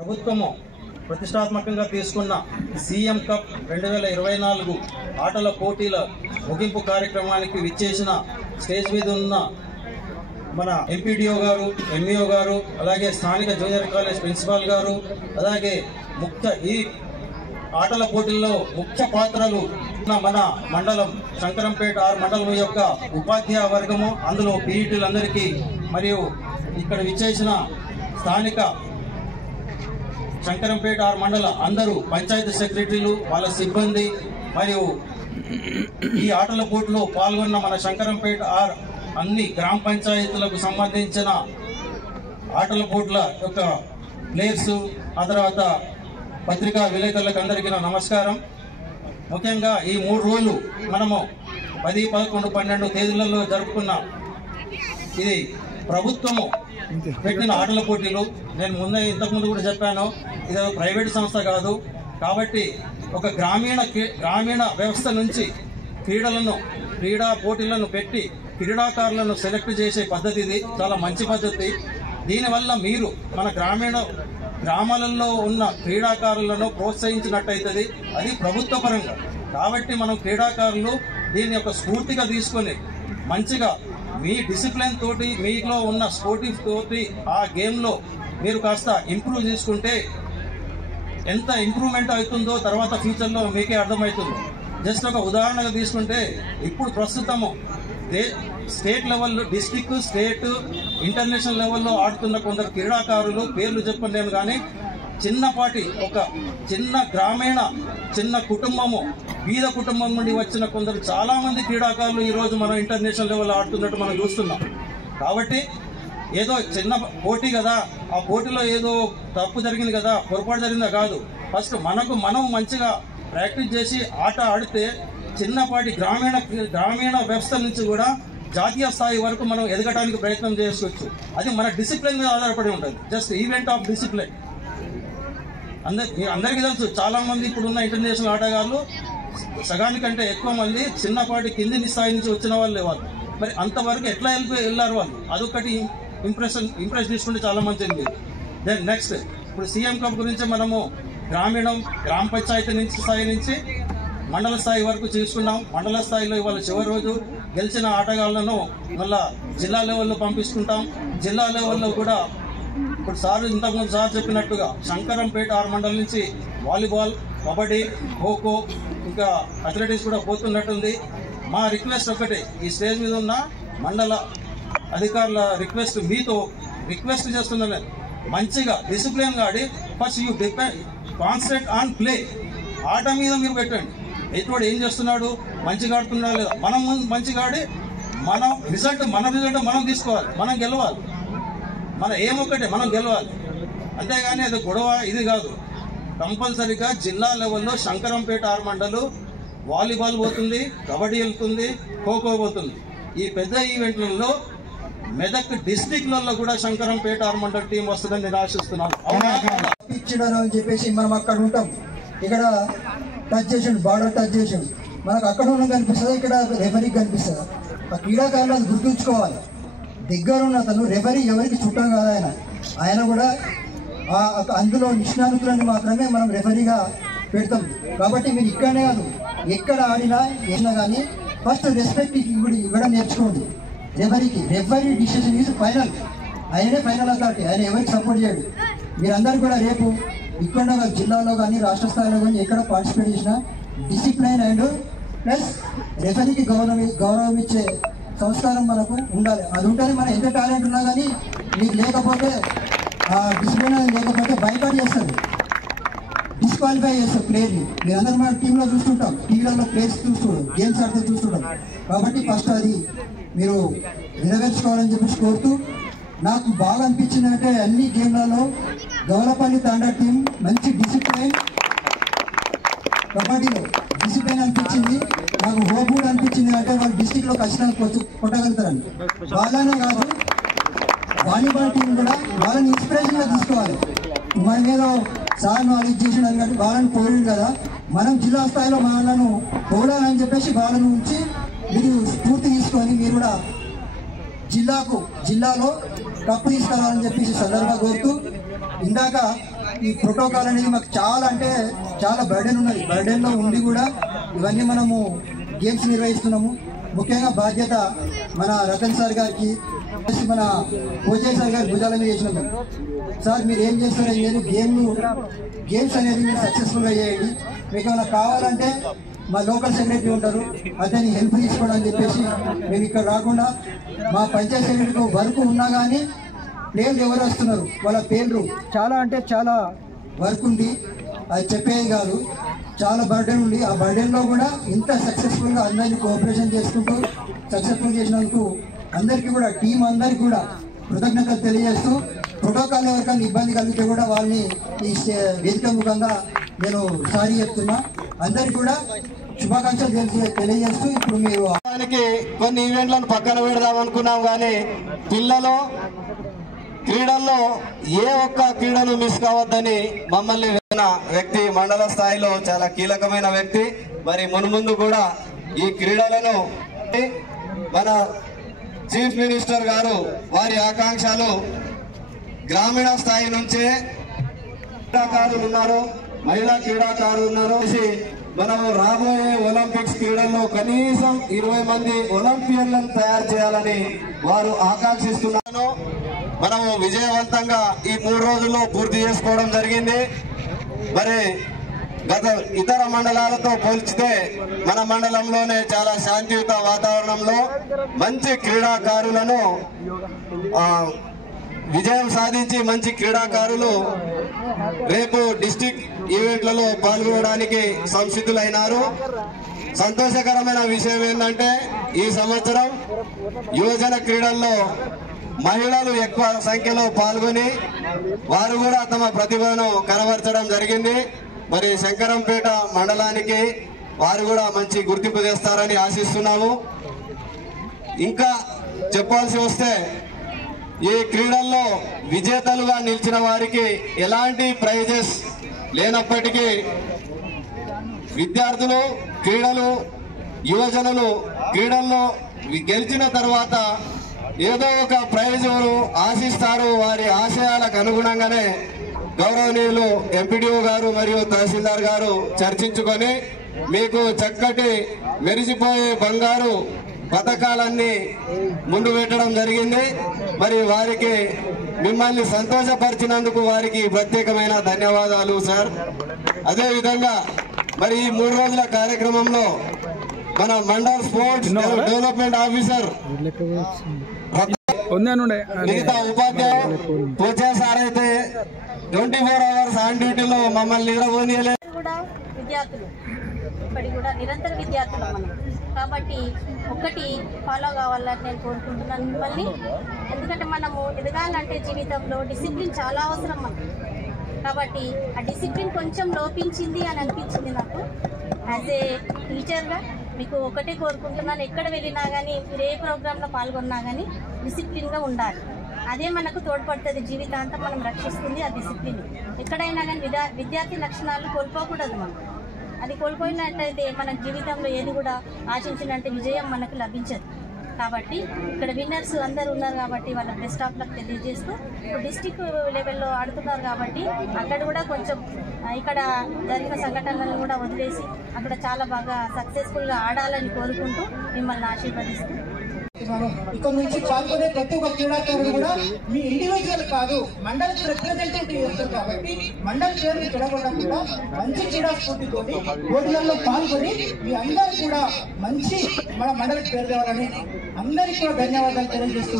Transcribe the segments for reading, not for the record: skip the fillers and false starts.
ప్రభుత్వము ప్రతిష్టాత్మకంగా తీసుకున్న సీఎం కప్ 2024 ఆటల పోటీల ముగింపు కార్యక్రమానికి విచ్చేసిన స్టేజ్ మీద ఉన్న మన ఎంపీడీఓ గారు, ఎంఈఓ గారు, అలాగే స్థానిక జూనియర్ కాలేజ్ ప్రిన్సిపాల్ గారు, అలాగే ఈ ఆటల పోటీల్లో ముఖ్య పాత్రలు మన మండలం శంకరంపేట మండలం యొక్క ఉపాధ్యాయ వర్గము, అందులో పీఈటీలందరికీ మరియు ఇక్కడ విచ్చేసిన స్థానిక శంకరంపేట మండల అందరూ పంచాయతీ సెక్రటరీలు, వాళ్ళ సిబ్బంది మరియు ఈ ఆటల పోటీలో పాల్గొన్న మన శంకరంపేట అన్ని గ్రామ పంచాయతీలకు సంబంధించిన ఆటల పోటీల యొక్క ప్లేయర్స్, ఆ తర్వాత పత్రికా విలేకరులకు అందరికీ నమస్కారం. ముఖ్యంగా ఈ 3 రోజులు మనము 10, 11, 12 తేదీలలో జరుపుకున్న ఇది ప్రభుత్వము పెట్టిన ఆటల పోటీలు. నేను ఇంతకుముందు కూడా చెప్పాను, ఇది ప్రైవేట్ సంస్థ కాదు కాబట్టి ఒక గ్రామీణ వ్యవస్థ నుంచి క్రీడా పోటీలను పెట్టి క్రీడాకారులను సెలెక్ట్ చేసే పద్ధతి ఇది. చాలా మంచి పద్ధతి. దీనివల్ల మీరు మన గ్రామాలలో ఉన్న క్రీడాకారులను ప్రోత్సహించినట్టయితుంది. అది ప్రభుత్వ పరంగా కాబట్టి మనం క్రీడాకారులు దీని యొక్క స్ఫూర్తిగా తీసుకొని మంచిగా మీ డిసిప్లిన్ తోటి, మీలో ఉన్న స్పోర్టివ్ తోటి ఆ గేమ్లో మీరు కాస్త ఇంప్రూవ్ చేసుకుంటే ఎంత ఇంప్రూవ్మెంట్ అవుతుందో తర్వాత ఫ్యూచర్లో మీకే అర్థమవుతుంది. జస్ట్ ఒక ఉదాహరణగా తీసుకుంటే ఇప్పుడు ప్రస్తుతము state level, district, state, international లెవెల్లో ఆడుతున్న కొందరు క్రీడాకారులు పేర్లు చెప్పలేను కానీ చిన్నపాటి ఒక చిన్న కుటుంబము, బీద కుటుంబం నుండి వచ్చిన కొందరు చాలా మంది క్రీడాకారులు ఈరోజు మనం ఇంటర్నేషనల్ లెవెల్లో ఆడుతున్నట్టు మనం చూస్తున్నాం. కాబట్టి ఏదో చిన్న పోటీ కదా, ఆ పోటీలో ఏదో తప్పు జరిగింది కదా, పొరపాటు జరిగిందా కాదు. ఫస్ట్ మనం మంచిగా ప్రాక్టీస్ చేసి ఆట ఆడితే చిన్నపాటి గ్రామీణ వ్యవస్థ నుంచి కూడా జాతీయ స్థాయి వరకు మనం ఎదగడానికి ప్రయత్నం చేసుకోవచ్చు. అది మన డిసిప్లిన్ మీద ఆధారపడి ఉంటుంది. Just event of discipline. అందరికీ తెలుసు, చాలా మంది ఇప్పుడున్న ఇంటర్నేషనల్ ఆటగాళ్ళు సగానికంటే ఎక్కువ మంది చిన్నపాటి కింది స్థాయి నుంచి వచ్చిన వాళ్ళే. వాళ్ళు మరి అంతవరకు ఎట్లా వెళ్ళారు వాళ్ళు, అదొకటి ఇంప్రెస్ తీసుకుంటే చాలా మంచిది. దెన్ నెక్స్ట్ ఇప్పుడు సీఎం కప్ గురించి మనము గ్రామ పంచాయతీ స్థాయి నుంచి మండల స్థాయి వరకు చూసుకున్నాం. మండల స్థాయిలో ఇవాళ చివరి రోజు గెలిచిన ఆటగాళ్లను మళ్ళా జిల్లా లెవెల్లో పంపిస్తుంటాం. జిల్లా లెవెల్లో కూడా ఇప్పుడు ఇంతకుముందు సార్ చెప్పినట్టుగా శంకరంపేట మండలం నుంచి వాలీబాల్, కబడ్డీ, ఖోఖో, ఇంకా అథ్లెటిక్స్ కూడా పోతున్నట్టుంది. మా రిక్వెస్ట్ ఒకటే, ఈ స్టేజ్ మీద ఉన్న మండల అధికారుల మీతో రిక్వెస్ట్ చేస్తున్నాను, మంచిగా డిసిప్లిన్గా ఆడి first you concentrate on play. ఆట మీద మీరు పెట్టండి. ఎటువంటి ఏం చేస్తున్నాడు, మంచిగా ఆడుతున్నాడు లేదా, మనం మంచిగా ఆడి మన రిజల్ట్ మనం తీసుకోవాలి, మనం గెలవాలి. మన ఏమొక్కటే మనం గెలవాలి, అంతేగాని అది గొడవ ఇది కాదు. కంపల్సరీగా జిల్లా లెవెల్లో శంకరంపేట మండలు వాలీబాల్ పోతుంది, కబడ్డీ వెళ్తుంది, ఖోఖో పోతుంది. ఈ పెద్ద ఈవెంట్లలో మెదక్ డిస్ట్రిక్ట్లలో కూడా శంకరంపేట మండల్ టీం వస్తుందని నేను ఆశిస్తున్నాను. అని చెప్పేసి మనం అక్కడ ఉంటాం, ఇక్కడ టచ్ చేసాడు, బార్డర్ టచ్ చేసాడు, మనకు అక్కడ ఉన్న కనిపిస్తుంది, ఇక్కడ రెఫరీకి కనిపిస్తుంది. ఆ క్రీడాకారులు అది గుర్తుంచుకోవాలి. దగ్గర ఉన్న అతను రెఫరీ ఎవరికి చుట్టం కాదు, ఆయన కూడా అందులో నిష్ణాతులని మాత్రమే మనం రెఫరీగా పెడతాం. కాబట్టి మీరు ఇక్కడనే కాదు, ఎక్కడ ఆడినా ఏమైనా కానీ ఫస్ట్ రెస్పెక్ట్ ఇవ్వడం నేర్చుకోండి రెఫరీకి. రెఫరీ డిసిషన్ ఈజ్ ఫైనల్, ఆయనే ఫైనల్ అథారిటీ, ఆయన ఎవరికి సపోర్ట్ చేయడు. మీరందరూ కూడా రేపు ఇక్కడ జిల్లాలో కానీ రాష్ట్ర స్థాయిలో కానీ ఎక్కడ పార్టిసిపేట్ చేసినా డిసిప్లైన్ అండ్ ప్లస్ రెఫరీకి గౌరవం ఇచ్చే సంస్కారం మనకు ఉండాలి. అది ఉంటేనే మనం ఎంత టాలెంట్ ఉన్నా కానీ మీకు లేకపోతే డిసిప్లిన్ అనేది లేకపోతే బైకాట్ చేస్తారు, డిస్క్వాలిఫై చేస్తారు ప్లేయర్ని. మీరందరూ మన టీంలో చూస్తుంటాం, టీవీలలో ప్లేయర్స్ చూస్తుంటాం, గేమ్స్ ఆడితే చూస్తుంటాం. కాబట్టి ఫస్ట్ అది మీరు నెరవేర్చుకోవాలని చెప్పేసి కోరుతూ, నాకు బాగా అనిపించింది అంటే అన్ని గేమ్లలో గౌలపల్లి తాండా టీం మంచి డిసిప్లైన్, కబడ్డీలో డిసిప్లైన్ అనిపించింది. నాకు హోప్ కూడా అనిపించింది అంటే వాళ్ళు డిస్ట్రిక్ట్లో ఖచ్చితంగా కొట్టగలుగుతారని. వాళ్ళనే కాదు, వాలీబాల్ టీం కూడా వాళ్ళని ఇన్స్పిరేషన్గా తీసుకోవాలి. మనం ఏదో సార్ వాళ్ళు చేసినారు కానీ వాళ్ళని పోయింది కదా, మనం జిల్లా స్థాయిలో వాళ్ళను పోడాలని చెప్పేసి వాళ్ళను ఉంచి మీరు స్ఫూర్తి తీసుకొని మీరు కూడా జిల్లాలో కప్పు తీసుకురావాలని చెప్పేసి సందర్భంగా కోరుతూ, ఇందాక ఈ ప్రోటోకాల్ అనేది మాకు చాలా అంటే చాలా బర్డెన్ ఉన్నది. బర్డెన్లో ఉండి కూడా ఇవన్నీ మనము గేమ్స్ నిర్వహిస్తున్నాము. ముఖ్యంగా బాధ్యత మన రతన్ సార్ గారికి, మన కోచే సార్ గారి భుజాల మీద చేసినాం. సార్ మీరు ఏం చేస్తారో ఏది గేమ్స్ అనేది మీరు సక్సెస్ఫుల్గా చేయండి. మీకు ఏమైనా కావాలంటే మా లోకల్ సెక్రటరీ ఉంటారు, అతన్ని హెల్ప్ తీసుకోవడం అని చెప్పేసి మేము ఇక్కడ రాకుండా మా పంచాయత్ సెక్రటరీకి వర్క్ ఉన్నా కానీ ప్లేయర్లు ఎవరు వస్తున్నారు వాళ్ళ పేర్లు చాలా అంటే చాలా వర్క్ ఉంది, అది చెప్పేది కాదు. చాలా బర్డెన్ ఉంది. ఆ బర్డెన్లో కూడా ఇంత సక్సెస్ఫుల్గా అందరినీ కోఆపరేషన్ చేసుకుంటూ సక్సెస్ఫుల్ చేసినందుకు అందరికీ కూడా టీం అందరికీ కూడా కృతజ్ఞతలు తెలియజేస్తూ, ప్రోటోకాల్ ఎవరికైనా ఇబ్బంది కలిగితే కూడా వాళ్ళని ఈ వేదిక ముఖంగా నేను సారీ చెప్తున్నా. అందరికీ కూడా శుభాకాంక్షలు తెలియజేస్తూ ఇప్పుడు మీరు కొన్ని ఈవెంట్లను పక్కన పెడదాం అనుకున్నాం, కానీ పిల్లలు క్రీడల్లో ఏ ఒక్క క్రీడను మిస్ కావద్దని మమ్మల్ని విన్న వ్యక్తి, మండల స్థాయిలో చాలా కీలకమైన వ్యక్తి. మరి మున్ముందు కూడా ఈ క్రీడలను మన చీఫ్ మినిస్టర్ గారు వారి ఆకాంక్షలు గ్రామీణ స్థాయి నుంచే క్రీడాకారులు ఉన్నారు, మహిళా క్రీడాకారులు ఉన్నారు. మనము రాబోయే ఒలింపిక్స్ క్రీడల్లో కనీసం 20 మంది ఒలింపియన్లను తయారు చేయాలని వారు ఆకాంక్షిస్తున్నారు. మనము విజయవంతంగా ఈ 3 రోజుల్లో పూర్తి చేసుకోవడం జరిగింది. మరి గత ఇతర మండలాలతో పోల్చితే మన మండలంలోనే చాలా శాంతియుత వాతావరణంలో మంచి క్రీడాకారులను విజయం సాధించి మంచి క్రీడాకారులు రేపు డిస్ట్రిక్ట్ ఈవెంట్లలో పాల్గొనడానికి సంసిద్ధులైనారు. సంతోషకరమైన విషయం ఏంటంటే ఈ సంవత్సరం యువజన క్రీడల్లో మహిళలు ఎక్కువ సంఖ్యలో పాల్గొని వారు కూడా తమ ప్రతిభను కనబరచడం జరిగింది. మరి శంకరంపేట మండలానికి వారు కూడా మంచి గుర్తింపు తెస్తారని ఆశిస్తున్నాము. ఇంకా చెప్పాల్సి వస్తే ఈ క్రీడల్లో విజేతలుగా నిలిచిన వారికి ఎలాంటి ప్రైజెస్ లేనప్పటికీ విద్యార్థులు యువజనులు క్రీడల్లో గెలిచిన తర్వాత ఏదో ఒక ప్రైజ్ ఆశిస్తారు. వారి ఆశయాలకు అనుగుణంగానే గౌరవనీయులు ఎంపీడీఓ గారు మరియు తహసీల్దార్ గారు చర్చించుకొని మీకు చక్కటి మెరిసిపోయే బంగారు పథకాలన్నీ ముందు పెట్టడం జరిగింది. మరి వారికి మిమ్మల్ని సంతోషపరిచినందుకు వారికి ప్రత్యేకమైన ధన్యవాదాలు సార్. అదేవిధంగా మరి ఈ 3 రోజుల కార్యక్రమంలో మన మండల్ స్పోర్ట్స్ డెవలప్మెంట్ ఆఫీసర్ మిగతా ఉపాధ్యాయులు కోచే సార్ అయితే 24 hours ఆన్ డ్యూటీలో మమ్మల్ని నిద్రపోనీయలేదు. విద్యార్థులు ఇప్పటికి కూడా నిరంతర విద్యార్థులు మనం కాబట్టి ఒక్కటి ఫాలో కావాలని నేను కోరుకుంటున్నాను మిమ్మల్ని. ఎందుకంటే మనము ఎదగాలంటే జీవితంలో డిసిప్లిన్ చాలా అవసరం మనకు. కాబట్టి ఆ డిసిప్లిన్ కొంచెం లోపించింది అని అనిపించింది నాకు. యాజ్ ఏ టీచర్గా మీకు ఒకటే కోరుకుంటున్నాను, ఎక్కడ వెళ్ళినా కానీ మీరు ఏ ప్రోగ్రాంలో పాల్గొన్నా కానీ డిసిప్లిన్గా ఉండాలి. అదే మనకు తోడ్పడుతుంది, జీవితాంతం మనం రక్షిస్తుంది ఆ డిసిప్లిన్. ఎక్కడైనా కానీ విద్యార్థి లక్షణాలు కోల్పోకూడదు. మనం అది కోల్పోయినట్టయితే మన జీవితంలో ఏది కూడా ఆశించినట్టు విజయం మనకు లభించదు. కాబట్టి ఇక్కడ విన్నర్స్ అందరూ ఉన్నారు కాబట్టి వాళ్ళ బెస్ట్ ఆఫ్ లక్ తెలియజేస్తూ ఇప్పుడు డిస్టిక్ లెవెల్లో ఆడుతున్నారు కాబట్టి అక్కడ కూడా కొంచెం ఇక్కడ జరిగిన సంఘటనలను కూడా వదిలేసి అక్కడ చాలా బాగా సక్సెస్ఫుల్గా ఆడాలని కోరుకుంటూ మిమ్మల్ని ఆశీర్వదిస్తూ ఇక్కడ నుంచి పాల్గొనే ప్రతి ఒక్క క్రీడాకారుడు కూడా మీ ఇండివిజువల్ కాదు, మండల్ రిప్రజెంటేటివ్ చేస్తారు. కాబట్టి మండల్ పేరుని చెడగొట్టకుండా మంచి క్రీడా స్ఫూర్తితో పోటీలలో పాల్గొని మీ అందరూ కూడా మంచి మన మండలికి పేరు తేవాలని అందరికీ కూడా ధన్యవాదాలు తెలియజేస్తూ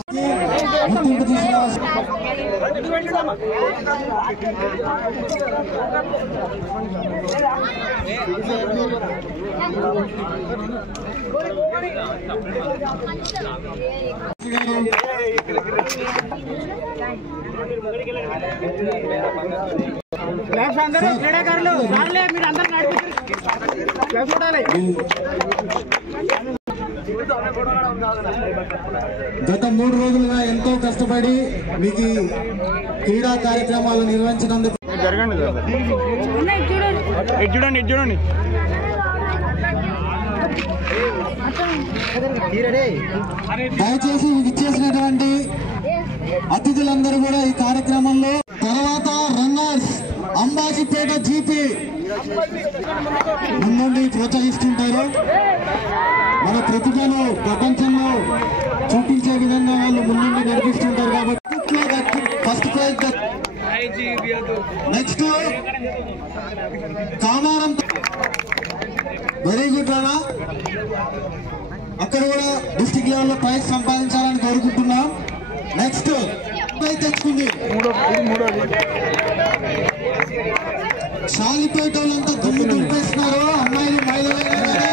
క్రీడాకారులు మీరు అందరూ గత 3 రోజులుగా ఎంతో కష్టపడి మీకు క్రీడా కార్యక్రమాలు నిర్వహించినందుకు చూడండి దయచేసి ఇచ్చేసినటువంటి అతిథులందరూ కూడా ఈ కార్యక్రమంలో తర్వాత రన్నర్స్ అంబాజీపేట జీపీ ముందుండి ప్రోత్సహిస్తుంటారు. మన ప్రతిభను ప్రపంచంలో చూపించే విధంగా వాళ్ళు ముందుండి నడిపిస్తుంటారు. కాబట్టి first prize. Next Kamaram. Very good రానా. అక్కడ కూడా డిస్ట్రిక్ట్ లెవెల్లో ప్రైజ్ సంపాదించాలని కోరుకుంటున్నాం. నెక్స్ట్ ప్రైజ్ తెచ్చుకుంది షాలిపేట వాళ్ళంతా దుమ్ము దులిపేస్తున్నారు. అమ్మాయిలు మహిళలు